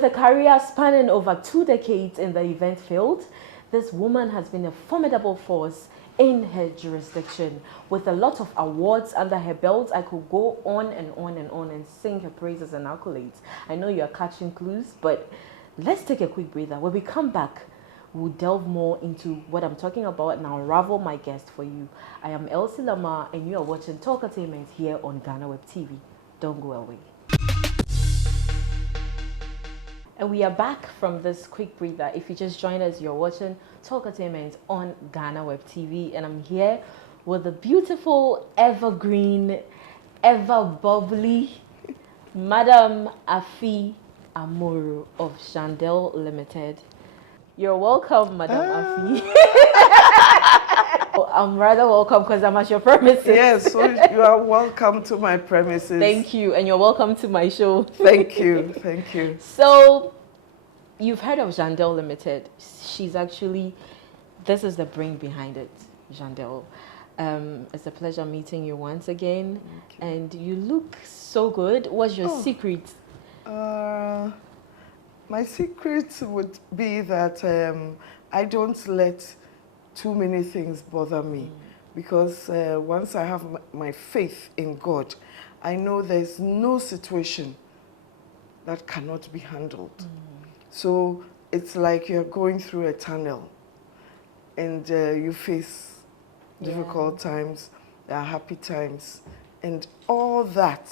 With a career spanning over 2 decades in the event field, this woman has been a formidable force in her jurisdiction. With a lot of awards under her belt, I could go on and on and on and sing her praises and accolades. I know you are catching clues, but let's take a quick breather. When we come back, we'll delve more into what I'm talking about and unravel my guest for you. I am Elsie Lamar, and you are watching Talkertainment here on GhanaWeb TV. Don't go away. And we are back from this quick breather. If you just joined us, you're watching Talkertainment on GhanaWeb TV, and I'm here with the beautiful, evergreen, ever bubbly Madam Afi Amuru of Chandel Limited. You're welcome, Madam Afi. I'm rather welcome because I'm at your premises. Yes, so you are welcome to my premises. Thank you, and you're welcome to my show. Thank you, thank you. So, you've heard of Chandel Limited. She's actually, this is the brain behind it, Chandel. It's a pleasure meeting you once again. You. And you look so good. What's your secret? My secret would be that I don't let too many things bother me, because once I have my faith in God, I know there's no situation that cannot be handled. So it's like you're going through a tunnel and you face difficult times, there are happy times, and all that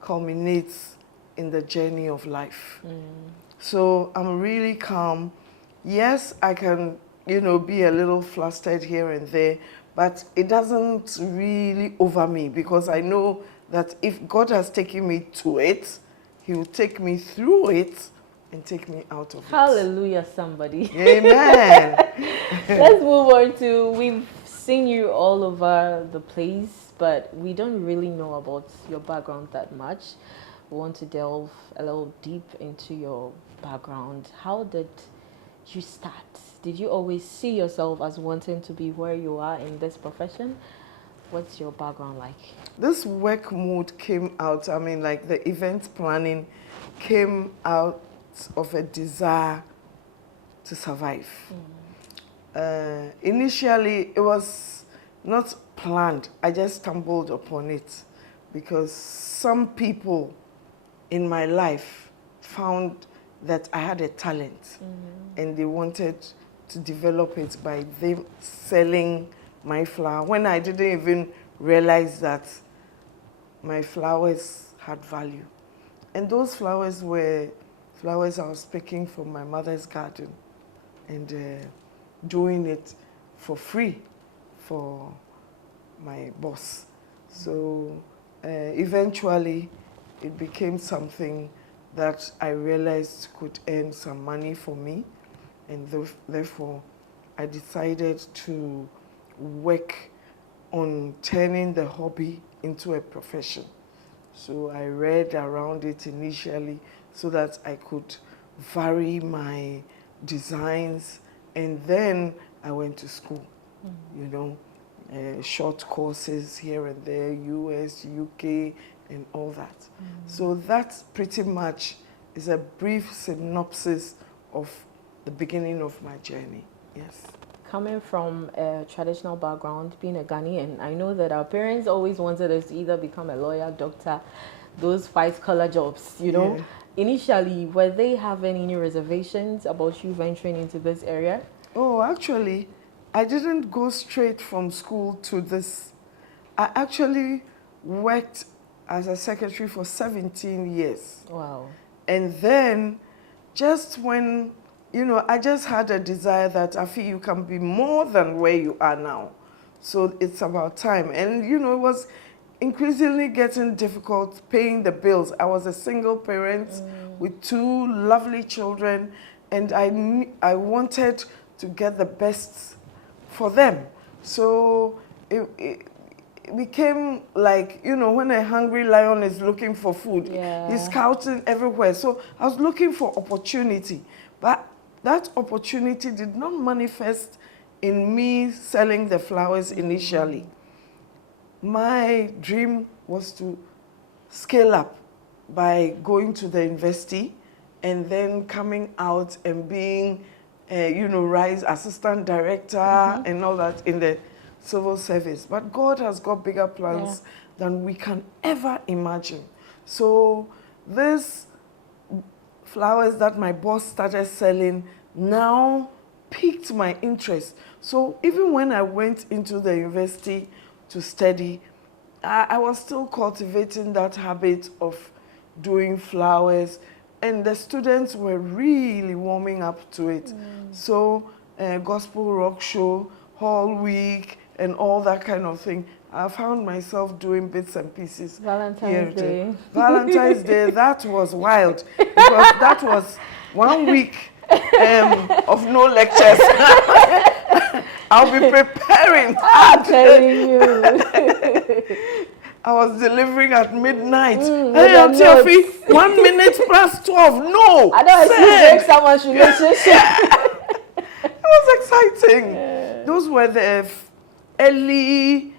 culminates in the journey of life. So I'm really calm. Yes, I can, be a little flustered here and there, but it doesn't really over me, because I know that if God has taken me to it, He will take me through it and take me out of it. Hallelujah, somebody. Amen. Let's move on to, we've seen you all over the place, but we don't really know about your background that much. We want to delve a little deep into your background. How did you start? Did you always see yourself as wanting to be where you are in this profession? What's your background like? This work mode came out, like the event planning came out of a desire to survive. Initially, it was not planned. I just stumbled upon it because some people in my life found that I had a talent, and they wanted to develop it by them selling my flower, when I didn't even realize that my flowers had value. And those flowers were flowers I was picking from my mother's garden and doing it for free for my boss. So eventually it became something that I realized could earn some money for me, and therefore I decided to work on turning the hobby into a profession. So I read around it initially so that I could vary my designs, and then I went to school, short courses here and there, US, UK, and all that. So that pretty much is a brief synopsis of the beginning of my journey, yes. Coming from a traditional background, being a Ghanaian, I know that our parents always wanted us to either become a lawyer, doctor, those white-collar jobs, Yeah. Initially, were they having any reservations about you venturing into this area? Oh, actually, I didn't go straight from school to this. I actually worked as a secretary for 17 years. Wow. And then, just when, I just had a desire that I feel you can be more than where you are now. So it's about time. And, it was increasingly getting difficult paying the bills. I was a single parent with 2 lovely children, and I wanted to get the best for them. So it became like, when a hungry lion is looking for food, he's scouting everywhere. So I was looking for opportunity, but that opportunity did not manifest in me selling the flowers initially. My dream was to scale up by going to the university and then coming out and being, rise assistant director and all that in the civil service. But God has got bigger plans than we can ever imagine. So this flowers that my boss started selling now piqued my interest. So even when I went into the university to study, I was still cultivating that habit of doing flowers, and the students were really warming up to it. So gospel rock show, hall week, and all that kind of thing. I found myself doing bits and pieces. Valentine's Day. Valentine's Day, that was wild, because that was 1 week of no lectures. I'll be preparing. I'm telling you. I was delivering at midnight. Hey, Auntie Afi, 1 minute past 12. No. I don't expect someone's relationship. It was exciting. Those were the early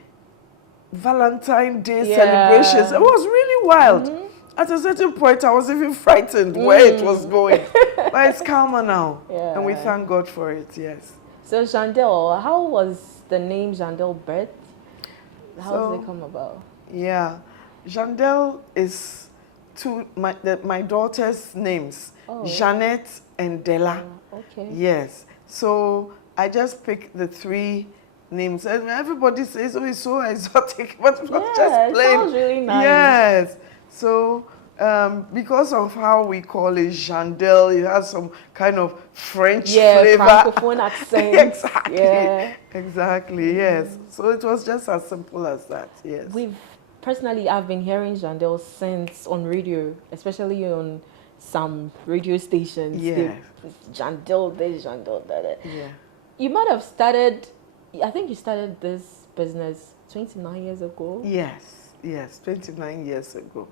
Valentine's Day celebrations. It was really wild. At a certain point, I was even frightened where it was going. But it's calmer now. And we thank God for it, yes. So, Jandel, how was the name Jandel birthed? How did it come about? Yeah. Jandel is my daughter's names, Janet and Della. Okay. Yes. So I just picked the 3 names, and everybody says, "Oh, it's so exotic," but it was just plain. It sounds really nice. Yes. So because of how we call it Jandel, it has some kind of French flavor. Francophone accent. Exactly. Yeah. Exactly. Yes. So it was just as simple as that. Yes. Personally, I've been hearing Jandel since on radio, especially on some radio stations. Yeah. Jandel this, Jandel that. Yeah. You might have started, I think you started this business 29 years ago. Yes, 29 years ago.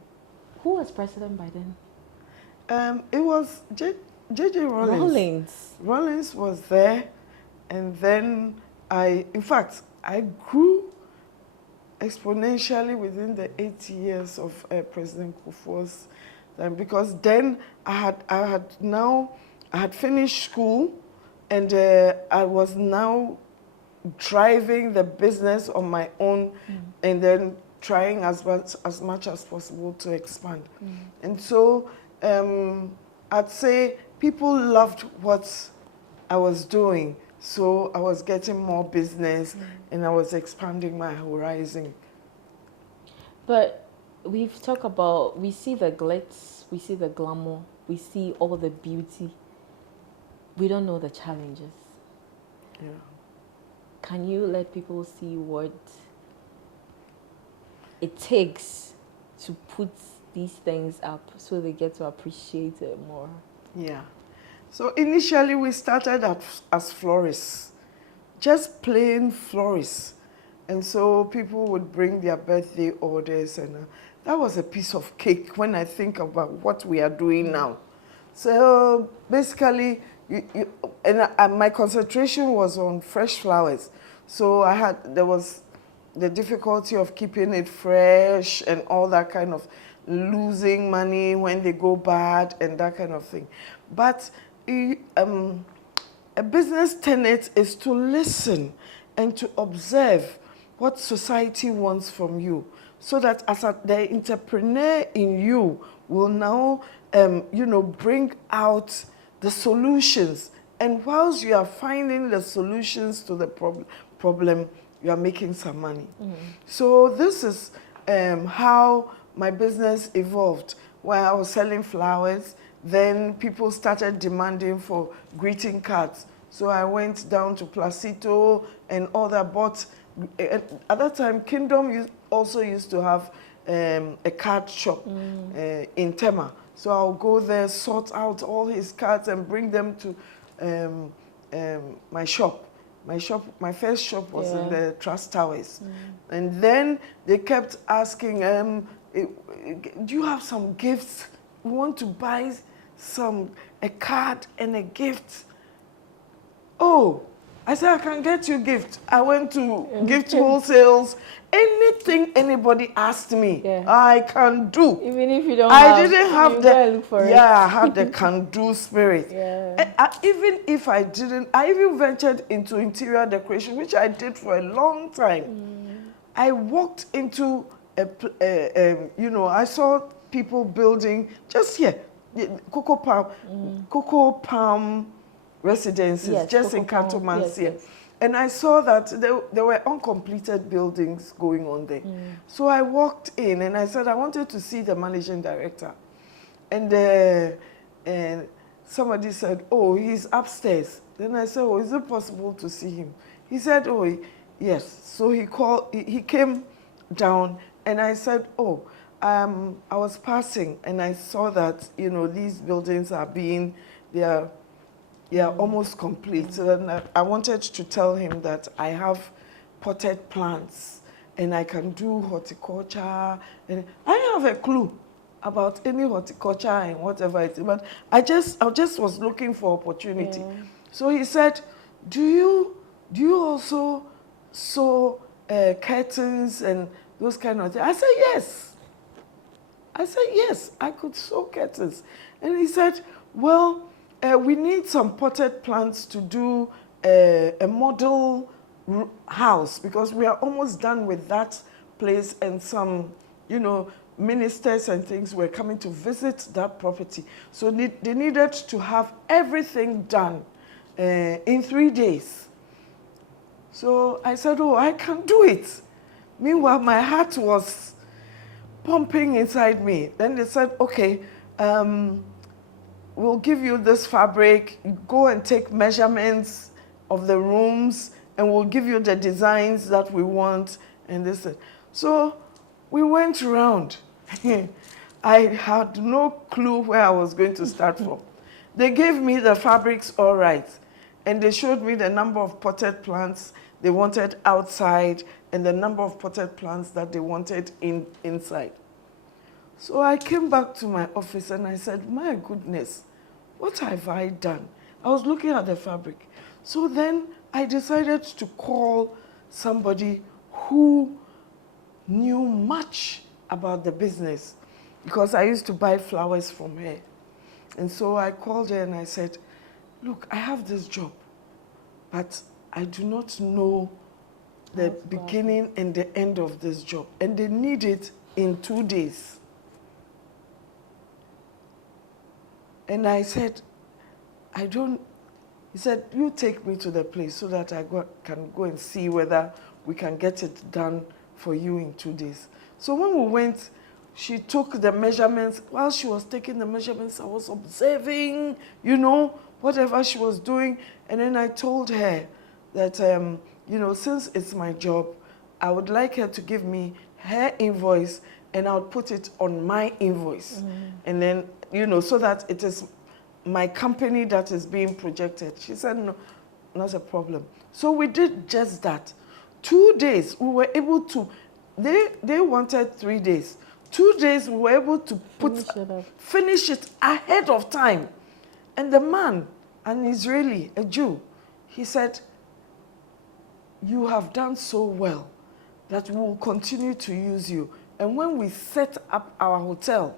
Who was president by then? It was J.J. Rawlings. Rawlings was there, and then I grew exponentially within the 8 years of President Kufuor's time, because then I had finished school, and I was now driving the business on my own, and then trying as much as possible to expand. And so I'd say people loved what I was doing. So I was getting more business and I was expanding my horizon. But we've talked about, we see the glitz, we see the glamour, we see all the beauty. We don't know the challenges. Yeah. Can you let people see what it takes to put these things up so they get to appreciate it more? Yeah. So initially we started as florists, just plain florists. And so people would bring their birthday orders, and that was a piece of cake when I think about what we are doing now. So basically, my concentration was on fresh flowers. So there was the difficulty of keeping it fresh and all that kind of losing money when they go bad and that kind of thing. But a business tenet is to listen and to observe what society wants from you, so that as the entrepreneur in you will now, bring out the solutions. And whilst you are finding the solutions to the problem, you are making some money. So this is how my business evolved. When I was selling flowers, then people started demanding for greeting cards. So I went down to Placito and all that, bought. At that time, Kingdom also used to have a card shop in Tema. So I'll go there, sort out all his cards and bring them to my shop. My first shop was in the Trust Towers. And then they kept asking, do you have some gifts? We want to buy a card and a gift. Oh, I said, I can get you gift. I went to gift wholesales. Anything anybody asked me, I can do. Even if you don't I didn't have the, look for I had the can-do spirit. Yeah. Even if I didn't, I even ventured into interior decoration, which I did for a long time. I walked into, you know, I saw people building just here, cocoa palm residences, just in Cantonments here. And I saw that there were uncompleted buildings going on there. So I walked in and I said, I wanted to see the managing director. And somebody said, oh, he's upstairs. Then I said, oh, is it possible to see him? He said, oh, yes. So he came down and I said, oh, I was passing and I saw that, you know, these buildings are being, they are almost complete. And I wanted to tell him that I have potted plants and I can do horticulture. And I have a clue about any horticulture and whatever it is, but I just was looking for opportunity. So he said, do you also sew curtains and those kind of things? I said, yes. I said, yes, I could sew curtains. And he said, well, we need some potted plants to do a model house because we are almost done with that place, and some, you know, ministers and things were coming to visit that property. So they needed to have everything done in 3 days. So I said, oh, I can do it. Meanwhile, my heart was pumping inside me. Then they said, okay, we'll give you this fabric, go and take measurements of the rooms, and we'll give you the designs that we want, and this. So we went around. I had no clue where I was going to start from. They gave me the fabrics all right, and they showed me the number of potted plants they wanted outside and the number of potted plants that they wanted inside. So I came back to my office and I said, my goodness, what have I done? I was looking at the fabric. So then I decided to call somebody who knew much about the business because I used to buy flowers from her. And so I called her and I said, look, I have this job, but I do not know the beginning and the end of this job. And they need it in 2 days. And I said, he said, you take me to the place so that I can go and see whether we can get it done for you in 2 days. So when we went, she took the measurements. While she was taking the measurements, I was observing, you know, whatever she was doing. And then I told her that, you know, since it's my job, I would like her to give me her invoice and I would put it on my invoice. And then, you know, so that it is my company that is being projected. She said, no, not a problem. So we did just that. 2 days, we were able to, they wanted 3 days. 2 days, we were able to finish it ahead of time. And the man, an Israeli, a Jew, he said, you have done so well that we will continue to use you. And when we set up our hotel,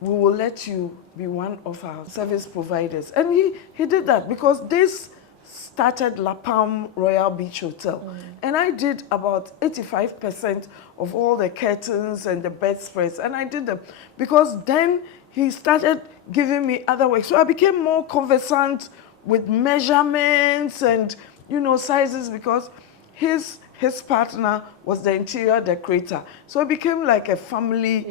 we will let you be one of our service providers. And he did that because this started La Palm Royal Beach Hotel. And I did about 85% of all the curtains and the bedspreads. And I did them because then he started giving me other work. So I became more conversant with measurements and, you know, sizes because his partner was the interior decorator. So it became like a family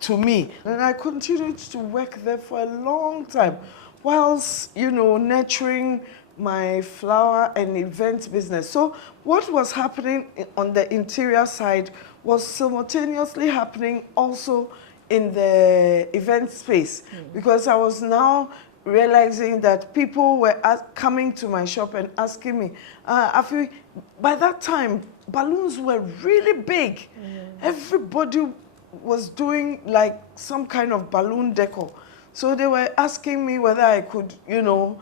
to me. And I continued to work there for a long time whilst, you know, nurturing my flower and event business. So what was happening on the interior side was simultaneously happening also in the event space because I was now realizing that people were coming to my shop and asking me, by that time, balloons were really big. Everybody was doing like some kind of balloon decor. So they were asking me whether I could, you know,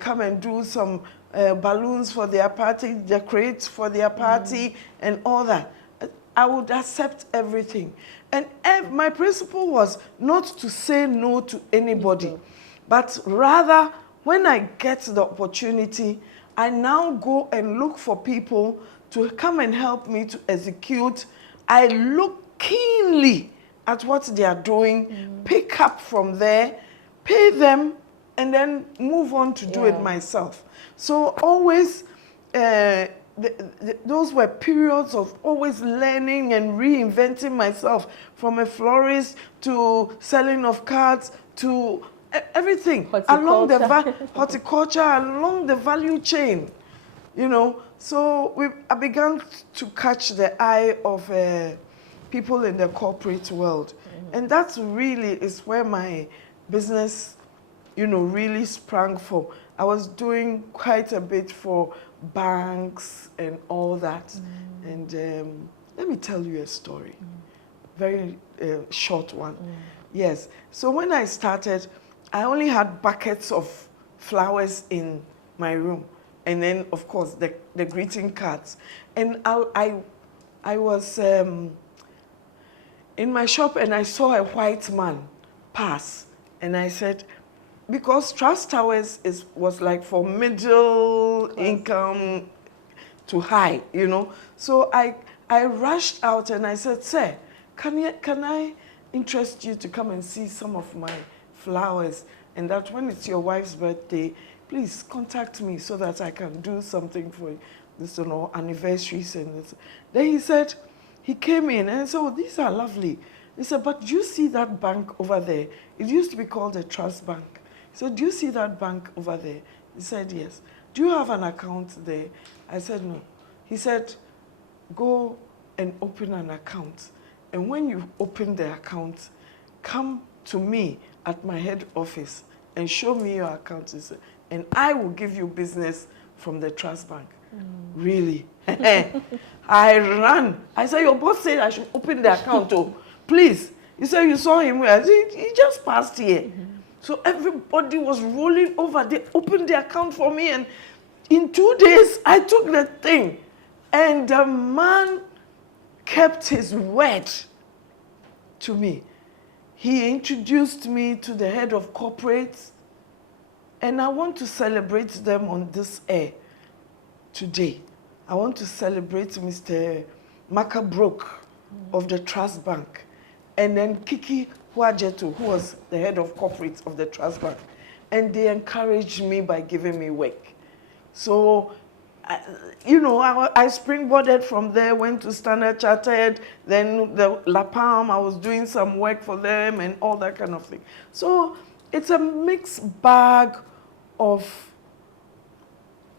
come and do some balloons for their party, decorate for their party, and all that. I would accept everything. And my principle was not to say no to anybody, but rather, when I get the opportunity, I now go and look for people to come and help me to execute. I look keenly at what they are doing, pick up from there, pay them, and then move on to do it myself. So always, those were periods of always learning and reinventing myself, from a florist to selling of cards to everything along the horticulture, along the value chain, you know. So I began to catch the eye of people in the corporate world, and that really is where my business, you know, really sprang from. I was doing quite a bit for banks and all that. And let me tell you a story, very short one. Yes, so when I started, I only had buckets of flowers in my room, and then of course the greeting cards. And I was in my shop, and I saw a white man pass, and I said, because Trust Towers was like for middle income to high, you know. So I rushed out and I said, sir, can I interest you to come and see some of my flowers? And that when it's your wife's birthday, please contact me so that I can do something for this, you know, anniversaries and this. Then he said, he came in and said, oh, these are lovely. He said, but do you see that bank over there? It used to be called a trust bank. So do you see that bank over there? He said, yes. Do you have an account there? I said, no. He said, go and open an account. And when you open the account, come to me at my head office and show me your account. And I will give you business from the trust bank. Really? I ran. I said, your boss said I should open the account. Oh, please. He said, you saw him where? He just passed here. So everybody was rolling over. They opened the account for me, and in 2 days, I took the thing. And the man kept his word to me. He introduced me to the head of corporates, and I want to celebrate them on this air today. I want to celebrate Mr. Makabrook of the Trust Bank, and then Kiki Huajetu, who was the head of corporate of the Trust Bank. And they encouraged me by giving me work. So, you know, I springboarded from there, went to Standard Chartered, then the La Palme, I was doing some work for them and all that kind of thing. So it's a mixed bag of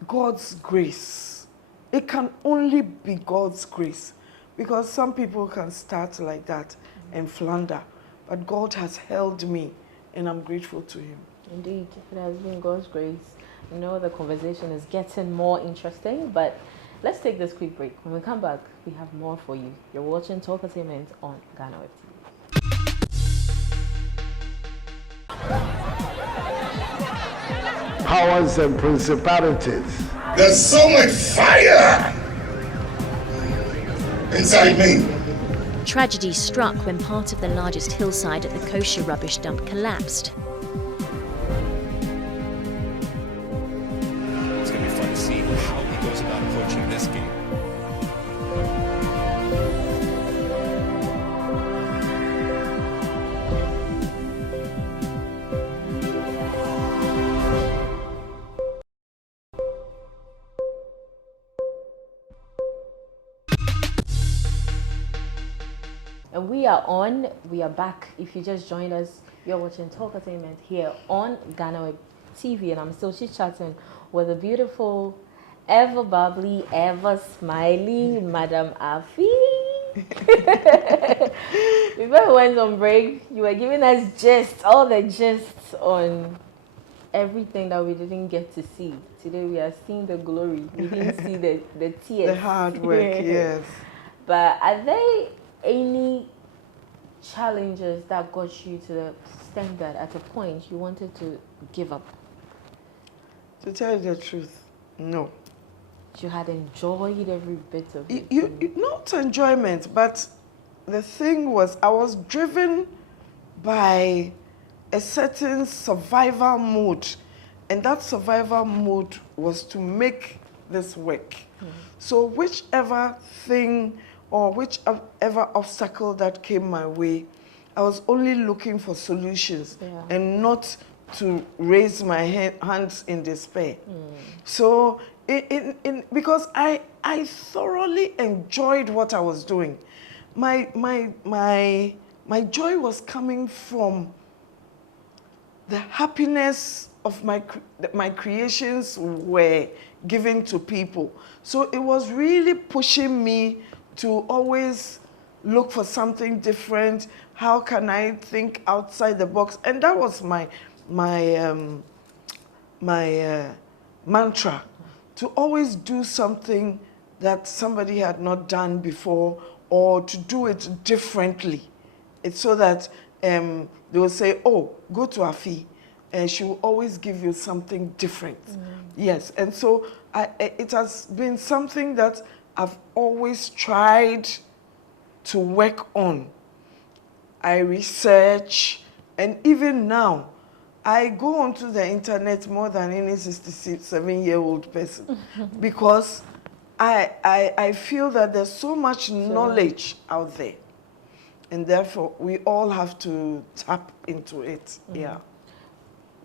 God's grace. It can only be God's grace, because some people can start like that and flounder. But God has held me, and I'm grateful to him. Indeed, it has been God's grace. You know, the conversation is getting more interesting, but let's take this quick break. When we come back, we have more for you. You're watching Talkertainment on GhanaWeb TV. Powers and principalities. There's so much fire inside me. Tragedy struck when part of the largest hillside at the kosher rubbish dump collapsed. It's going to be fun to see how he goes about approaching this game. And we are back. If you just joined us, you're watching Talkertainment here on GhanaWeb TV, and I'm still chit-chatting with the beautiful, ever bubbly, ever smiley Madam Afi. Before we went on break, you were giving us all the gists on everything that we didn't get to see. Today we are seeing the glory. We didn't see the tears. The hard work, yes. But are there any challenges that got you to the extent that at a point you wanted to give up? To tell you the truth, No. You had enjoyed every bit of it. Not enjoyment, but the thing was, I was driven by a certain survival mode, and that survival mode was to make this work. So whichever thing or whichever obstacle that came my way, I was only looking for solutions and not to raise my hands in despair. So because I thoroughly enjoyed what I was doing. My joy was coming from the happiness of my creations were given to people. So it was really pushing me to always look for something different. How can I think outside the box? And that was my mantra, to always do something that somebody had not done before, or to do it differently. It's so that they will say, oh, go to Afi, and she will always give you something different. Yes, and so it has been something that I've always tried to work on. I research, and even now, I go onto the internet more than any 67-year-old person because I feel that there's so much knowledge out there, and therefore we all have to tap into it. Yeah.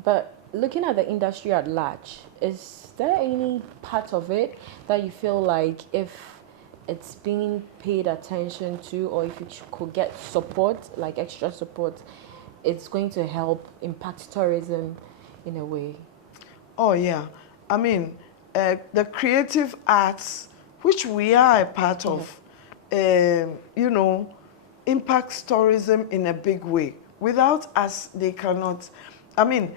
But looking at the industry at large, is there any part of it that you feel like if it's being paid attention to, or if you could get support, like extra support, it's going to help impact tourism in a way? Oh, yeah. I mean, the creative arts, which we are a part of, you know, impacts tourism in a big way. Without us, they cannot. I mean,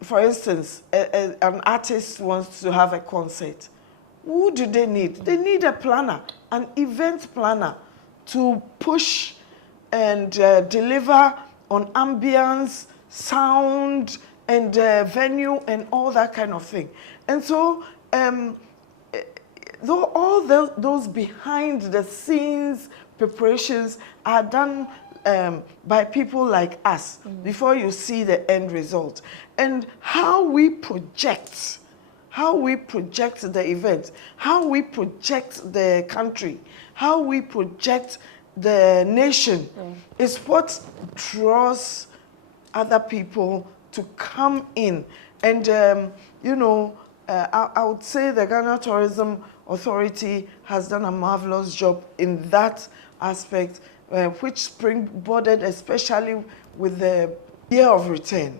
for instance, an artist wants to have a concert. Who do they need? They need a planner, an event planner, to push and deliver on ambience, sound, and venue, and all that kind of thing. And so, though all those behind the scenes preparations are done by people like us before you see the end result. And how we project the event, how we project the country, how we project the nation is what draws other people to come in. And, you know, I would say the Ghana Tourism Authority has done a marvelous job in that aspect, which springboarded especially with the year of return,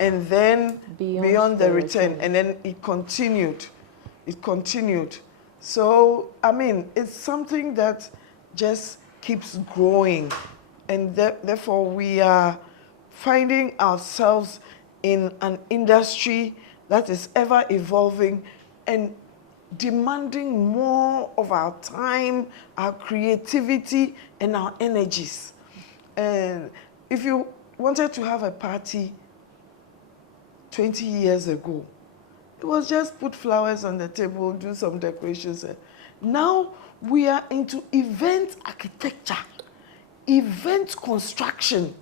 and then beyond the return, and then it continued. So, I mean, it's something that just keeps growing, and therefore we are finding ourselves in an industry that is ever evolving and demanding more of our time, our creativity, and our energies. And if you wanted to have a party 20 years ago, it was just put flowers on the table, do some decorations. Now we are into event architecture, event construction.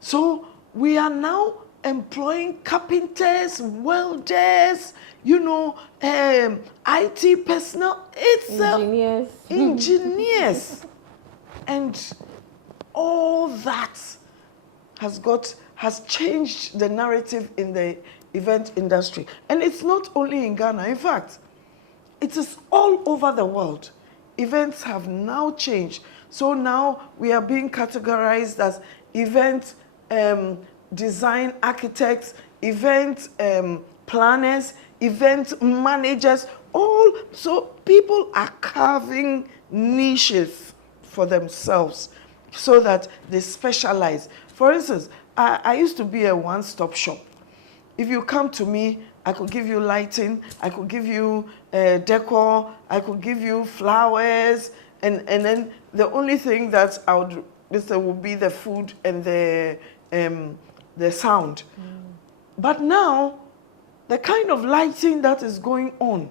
So we are now employing carpenters, welders, you know, IT personnel, engineers. And all that has changed the narrative in the event industry. And it's not only in Ghana. In fact, it is all over the world. Events have now changed. So now we are being categorized as event design architects, event planners, event managers, all. So people are carving niches for themselves so that they specialize. For instance, I used to be a one-stop shop. If you come to me, I could give you lighting, I could give you decor, I could give you flowers, and then the only thing that I would would be the food and the sound. But now the kind of lighting that is going on,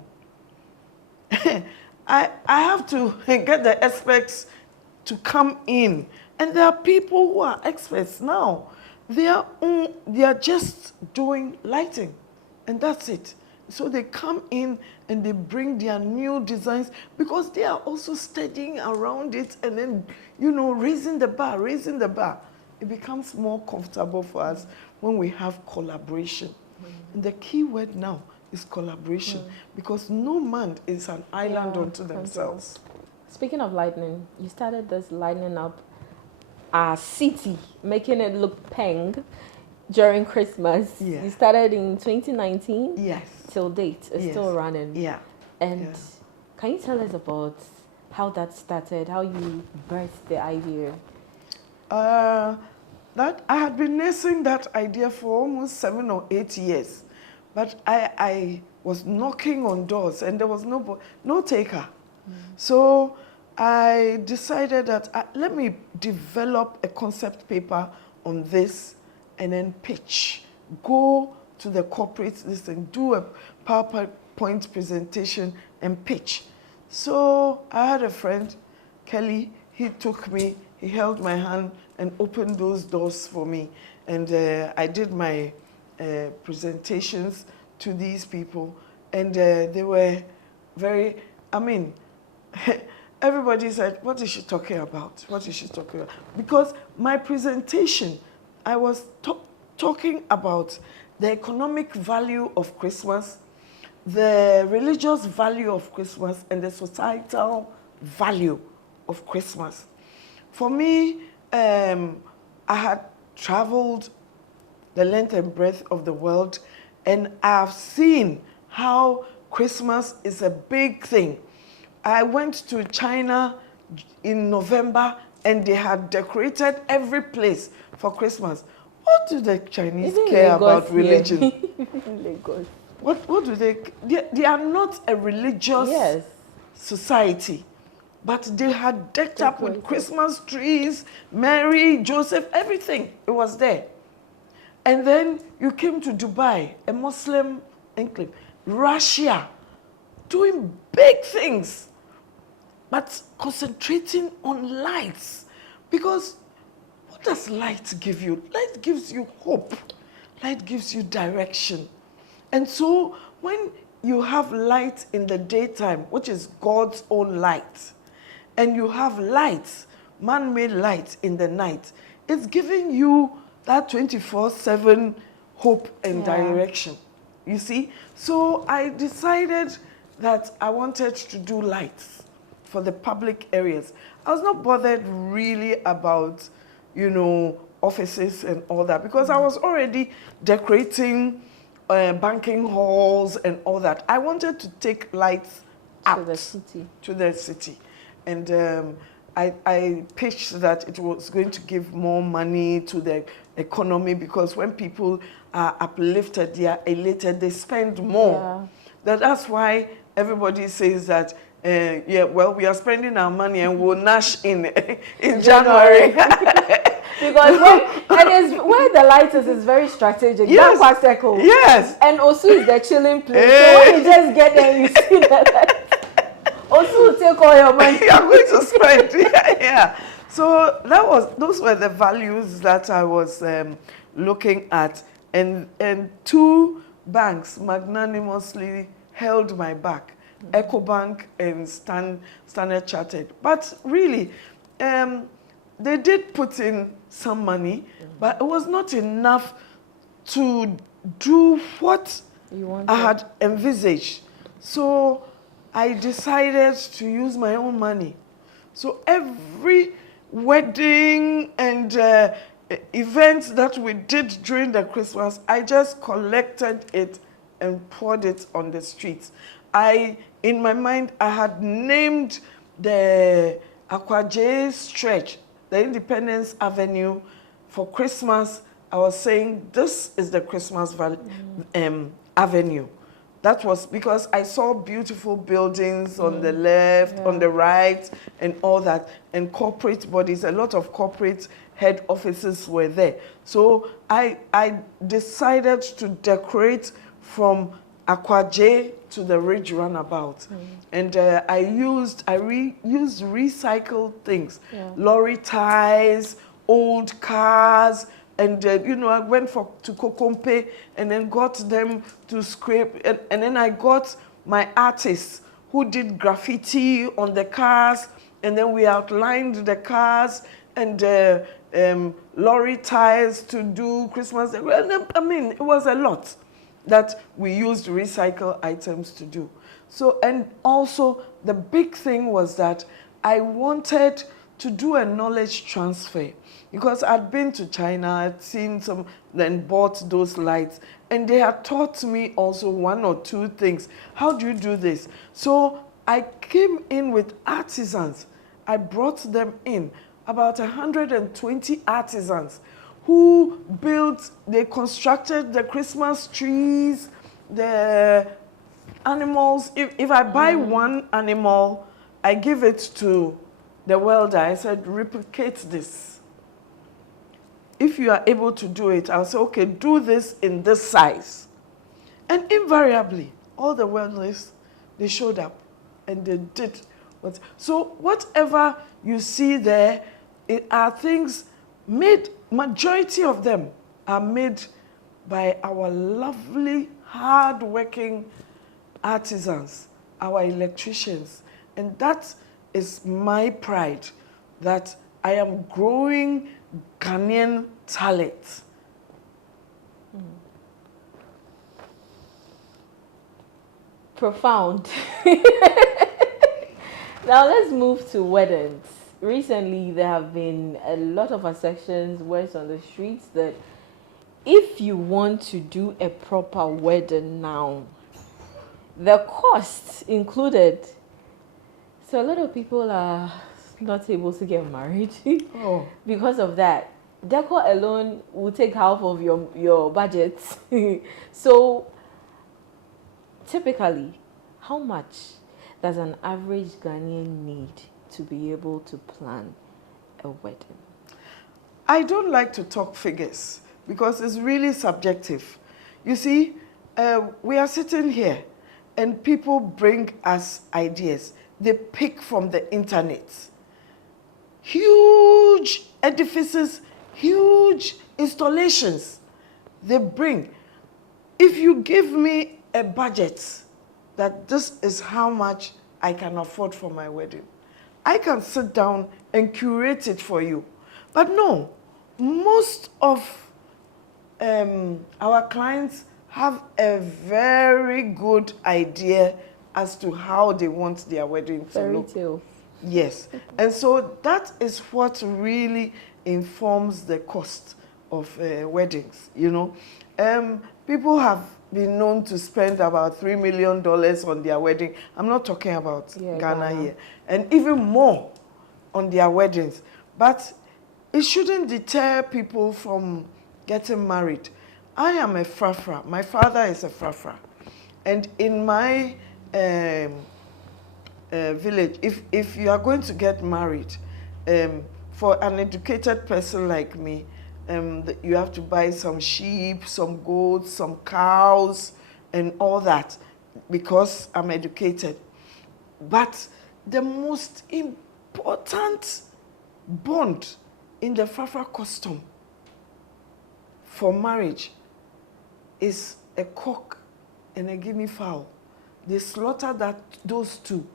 I have to get the experts to come in. And there are people who are experts now. They are just doing lighting, and that's it. So they come in and they bring their new designs because they are also studying around it and then, you know, raising the bar. It becomes more comfortable for us when we have collaboration. And the key word now is collaboration because no man is an island unto themselves. Speaking of lightning, you started this lighting up our city, making it look pink during Christmas. Yeah. You started in 2019. Yes. Till date, it's still running. Yeah. And can you tell us about how that started, how you birthed the idea? That I had been nursing that idea for almost 7 or 8 years, but I was knocking on doors and there was no taker. So I decided that let me develop a concept paper on this and then pitch. Go to the corporate listen, do a PowerPoint presentation and pitch. So I had a friend, Kelly, he took me, he held my hand and opened those doors for me. And I did my presentations to these people and they were very, I mean, everybody said, what is she talking about? What is she talking about? Because my presentation, I was talking about the economic value of Christmas, the religious value of Christmas, and the societal value of Christmas. For me, I had traveled the length and breadth of the world, and I've seen how Christmas is a big thing. I went to China in November, and they had decorated every place for Christmas. What do the Chinese care about religion? Lagos. What do they are not a religious society, but they had decked up with Christmas trees, Mary, Joseph, everything. It was there. And then you came to Dubai, a Muslim enclave, Russia, doing big things, but concentrating on lights. Because what does light give you? Light gives you hope. Light gives you direction. And so when you have light in the daytime, which is God's own light, and you have light, man-made light in the night, it's giving you that 24/7 hope and direction. You see? So I decided that I wanted to do lights for the public areas. I was not bothered really about, you know, offices and all that because I was already decorating banking halls and all that. I wanted to take lights out to the city. And I pitched that it was going to give more money to the economy because when people are uplifted, they are elated, they spend more. That's why everybody says that, well, we are spending our money and we'll nash in January. Because where the light is very strategic. Yes. Circle. Yes. And Osu is the chilling place. So when you just get there, you see that Osu will take all your money. You are going to spend. So those were the values that I was looking at, and two banks magnanimously held my back, EcoBank and Standard Chartered. But really, they did put in some money, but it was not enough to do what I had envisaged. So I decided to use my own money. So every wedding and event that we did during the Christmas, I just collected it and poured it on the streets. In my mind, I had named the Akwaje stretch, the Independence Avenue, for Christmas. I was saying, this is the Christmas Avenue. That was because I saw beautiful buildings on the left, on the right, and all that, and corporate bodies. A lot of corporate head offices were there. So I decided to decorate from Akwaje to the Ridge Runabout. And I reused recycled things, lorry ties, old cars, and you know, I went to Kokompe and then got them to scrape, and then I got my artists who did graffiti on the cars, and then we outlined the cars and lorry ties to do Christmas. I mean, it was a lot that we used recycled items to do. So, and also the big thing was that I wanted to do a knowledge transfer, because I'd been to China, I'd seen some, then bought those lights, and they had taught me also one or two things. How do you do this? So I came in with artisans. I brought them in, about 120 artisans who built, they constructed the Christmas trees, the animals. If I buy one animal, I give it to the welder. I said, replicate this. If you are able to do it, I'll say, okay, do this in this size. And invariably, all the welders, they showed up and they did what. So whatever you see there, it are things made, majority of them are made by our lovely, hard-working artisans, our electricians. And that is my pride, that I am growing Ghanaian talent. Profound. Now let's move to weddings. Recently, there have been a lot of assertions, words on the streets, that if you want to do a proper wedding now, the cost included. So a lot of people are not able to get married because of that. Decor alone will take half of your budget. So typically, how much does an average Ghanaian need to be able to plan a wedding? I don't like to talk figures because it's really subjective. You see, we are sitting here and people bring us ideas. They pick from the internet. Huge edifices, huge installations they bring. If you give me a budget that this is how much I can afford for my wedding, I can sit down and curate it for you. But no, most of our clients have a very good idea as to how they want their wedding to look. Tale. Yes. And so that is what really informs the cost of weddings, you know. People have been known to spend about $3 million on their wedding. I'm not talking about Ghana here. And even more on their weddings. But it shouldn't deter people from getting married. I am a frafra. My father is a frafra. And in my village, if you are going to get married, for an educated person like me, you have to buy some sheep, some goats, some cows, and all that, because I'm educated. But the most important bond in the Frafra custom for marriage is a cock and a guinea fowl. They slaughter those two,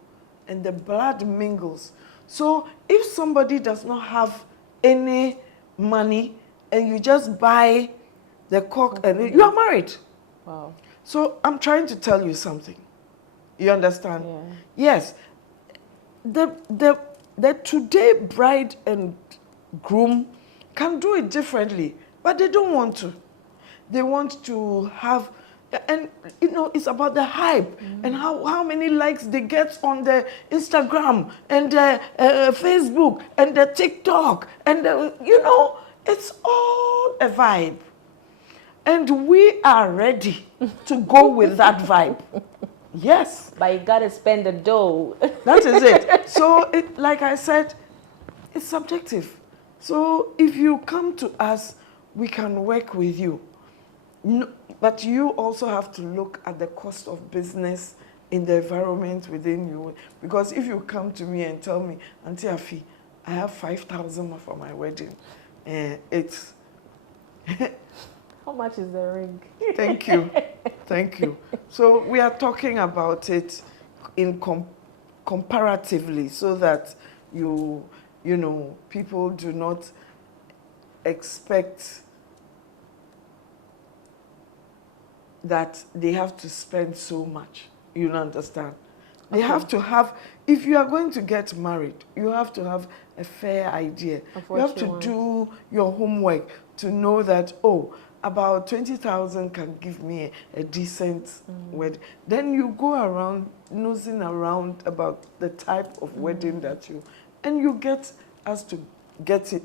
and the blood mingles. So if somebody does not have any money and you just buy the cock and you are married. Wow. So I'm trying to tell you something. You understand? Yeah. Yes. The today bride and groom can do it differently, but they don't want to. They want to have, and you know, it's about the hype and how many likes they get on the Instagram and the Facebook and the TikTok and you know, it's all a vibe. And we are ready to go with that vibe. Yes. But you gotta spend the dough. That is it. So, like I said, it's subjective. So, if you come to us, we can work with you. No, But you also have to look at the cost of business in the environment within you. Because if you come to me and tell me, Auntie Afi, I have 5,000 for my wedding, it's... How much is the ring? Thank you. Thank you. So we are talking about it in comparatively so that you know, people do not expect that they have to spend so much. You don't understand? They have to have, if you are going to get married, you have to have a fair idea. You have to do your homework to know that, oh, about 20,000 can give me a decent wedding. Then you go around nosing around about the type of wedding that and you get us to get it.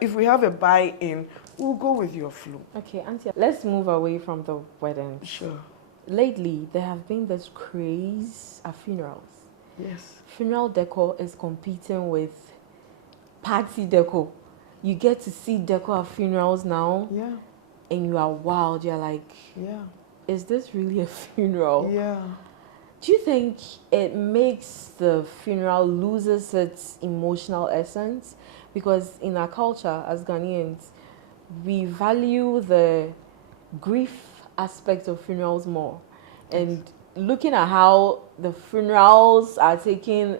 If we have a buy-in, we'll go with your flow. Okay, Auntie, let's move away from the wedding. Sure. Lately, there have been this craze at funerals. Yes. Funeral decor is competing with party decor. You get to see decor at funerals now. Yeah. And you are wild. You're like, yeah, is this really a funeral? Yeah. Do you think it makes the funeral loses its emotional essence? Because in our culture as Ghanaians, we value the grief aspect of funerals more. And looking at how the funerals are taking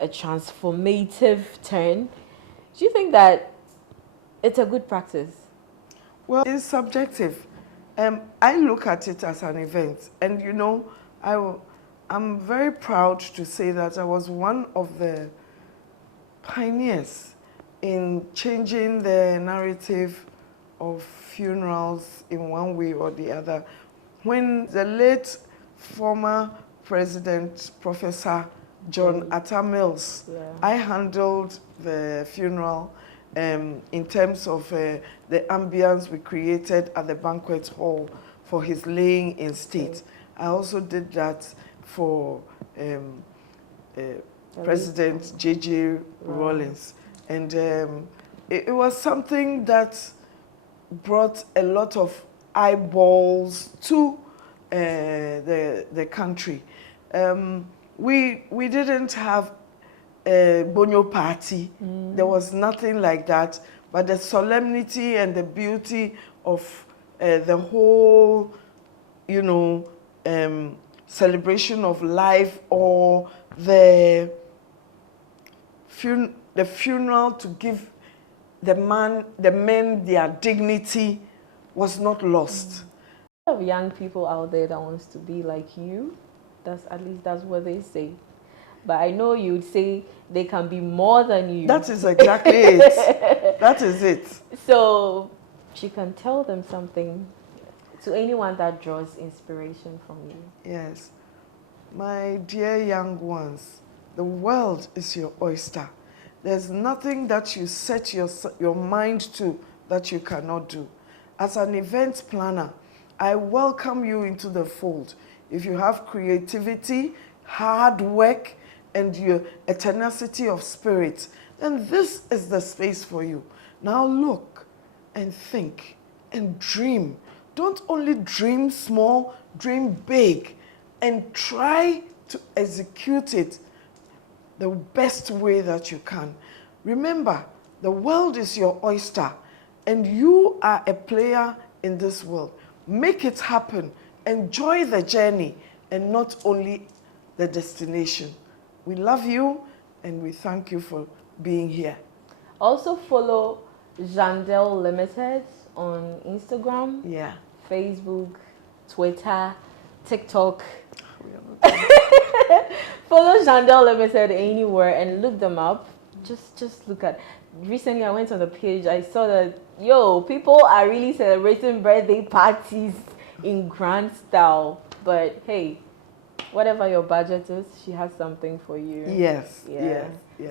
a transformative turn, do you think that it's a good practice? Well, it's subjective. I look at it as an event. And you know, I'm very proud to say that I was one of the pioneers in changing the narrative of funerals in one way or the other. When the late former President, Professor John Atta Mills, I handled the funeral in terms of the ambience we created at the banquet hall for his laying in state. I also did that for President J.J. Rawlings. And it was something that brought a lot of eyeballs to the country. We didn't have a Bonyo party. There was nothing like that. But the solemnity and the beauty of the whole, you know, celebration of life, or the funeral to give the men their dignity was not lost. A lot of young people out there that wants to be like you. At least that's what they say. But I know you'd say they can be more than you. That is exactly it. That is it. So she can tell them something to anyone that draws inspiration from you. Yes. My dear young ones, the world is your oyster. There's nothing that you set your mind to that you cannot do. As an event planner, I welcome you into the fold. If you have creativity, hard work, and a tenacity of spirit, then this is the space for you. Now look and think and dream. Don't only dream small, dream big, and try to execute it the best way that you can. Remember, the world is your oyster, and you are a player in this world. Make it happen. Enjoy the journey and not only the destination. We love you and we thank you for being here. Also follow Jandel Limited on Instagram, Facebook, Twitter, TikTok. Follow Jandel Limited anywhere and look them up. Just look at. Recently I went on the page, I saw that people are really celebrating birthday parties in grand style. But hey, whatever your budget is, she has something for you. Yes.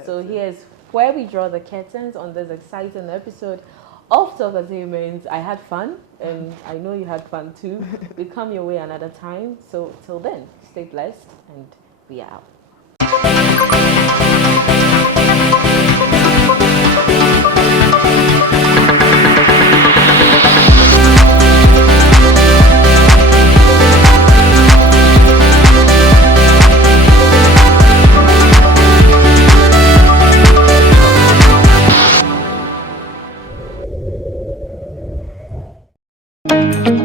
So here's where we draw the curtains on this exciting episode of Talkertainment. I had fun, and I know you had fun too. We come your way another time. So till then, stay blessed, and we are out. you.